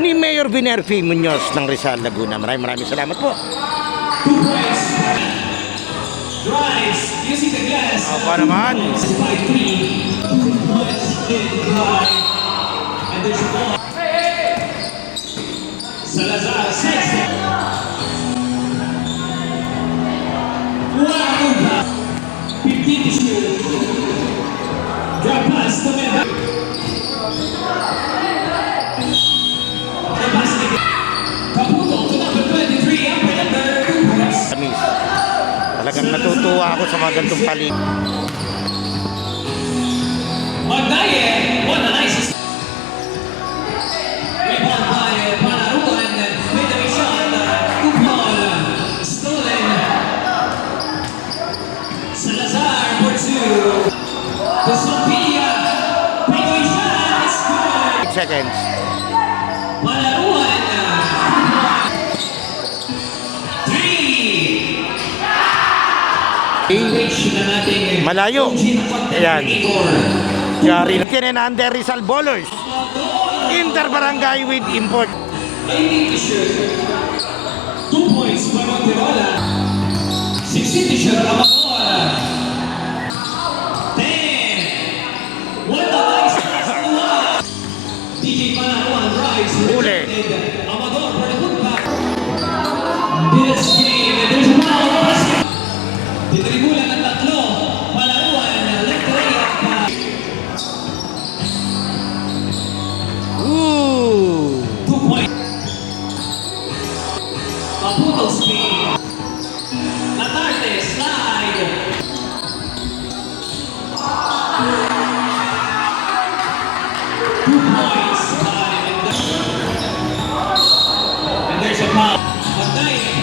ni Mayor Vinerfi Muñoz ng Rizal, Laguna. Maraming salamat po. Apa naman? Salazar, 6. Wow! 15 to shoot. Drop pass to Meda. The basket. Caputo to number 23. Up and under 2 points. Tamis. Talagang natutuwa ako sa mga gantong palig. Magdaye, what a nice rebound by Panaruan. Made a shot. Kupol. Stolen. Salazar for 2. To Sophia. Made a shot. It's good. 8 seconds. Panaruan. 3. Reach na natin. Malayo. Ayan. Yari na Under Rizal Bowlers. Inter-barangay with import. 18 to shoot. 2 points by Monterola. 16 to shoot. Amador. 10. What a nice pass to one. DJ Panaruan drives. Huli. Amador for the putback. This game, there's a foul on the basket. Ditribulan ng tatlo. Panaruan, left layup. Ooh. 2 points. Caputo spin. Latarte slide. 2 points by and there's a foul. Magday.